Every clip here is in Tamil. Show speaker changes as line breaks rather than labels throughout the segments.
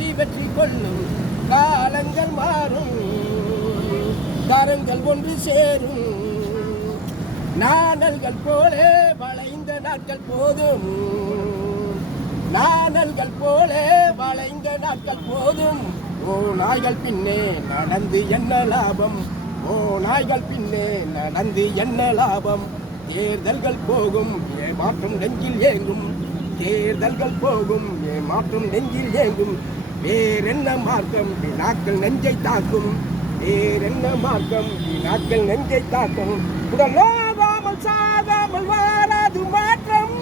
புரட்சி வெற்றி கொள்ளும் காலங்கள் மாறும். கரங்கள் ஒன்று சேரும். நாணல்கள் போலே வளைந்த நாட்கள் போதும். நாணல்கள் போலே வளைந்த நாட்கள் போதும். ஓ நாய்கள் பின்னே நடந்து என்ன லாபம்? ஓ நாய்கள் பின்னே நடந்து என்ன லாபம்? தேர்தல்கள் போகும் ஏமாற்றம் நெஞ்சில் ஏங்கும். தேர்தல்கள் போகும் ஏமாற்றும் நெஞ்சில் ஏங்கும். வேறென்ன மார்க்கம்? வினாக்கள் நெஞ்சை தாக்கும். வேறென்ன மார்க்கம்? வினாக்கள் நெஞ்சை தாக்கும். உடல் நோகாமல் சாகாமல் வாராது மாற்றம்.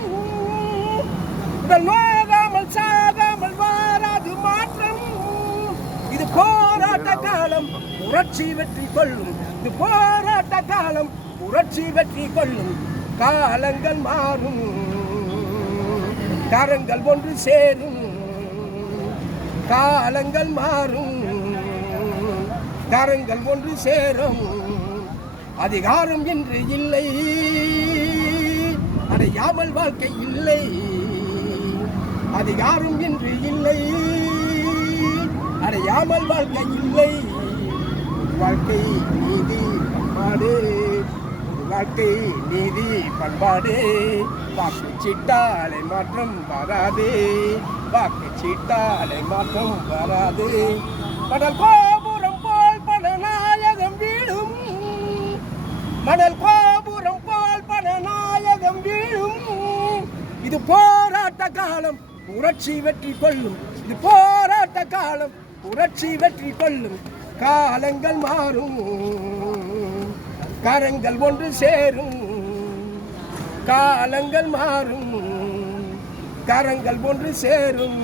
உடல் நோகாமல் சாகாமல் வாராது மாற்றம். இது போராட்ட காலம். புரட்சி வெற்றி கொள்ளும். இது போராட்ட காலம். புரட்சி வெற்றி கொள்ளும். காலங்கள் மாறும். கரங்கள் ஒன்று சேரும். காலங்கள் மாறும். கரங்கள் ஒன்று சேரும். அதிகாரம் என்று இல்லை. அடையாமல் வாழ்க்கை இல்லை. அதிகாரம் என்று இல்லை. அடையாமல் வாழ்க்கை இல்லை. வாழ்க்கை நீதி பண்பாடு. வாழ்க்கை நீதி பண்பாடு. வாக்கு சீட்டாலை மாற்றம் வராது. வாக்கு சீட்டாலை மாற்றம் வராது. மணல் கோபுரம் போல் பணநாயகம் வீழும். மணல் கோபுரம் போல் பணநாயகம் வீழும். இது போராட்ட காலம் புரட்சி வெற்றி கொள்ளும். இது போராட்ட காலம் புரட்சி வெற்றி கொள்ளும். காலங்கள் மாறும். கரங்கள் ஒன்று சேரும். காலங்கள் மாறும். கரங்கள் ஒன்று சேரும்.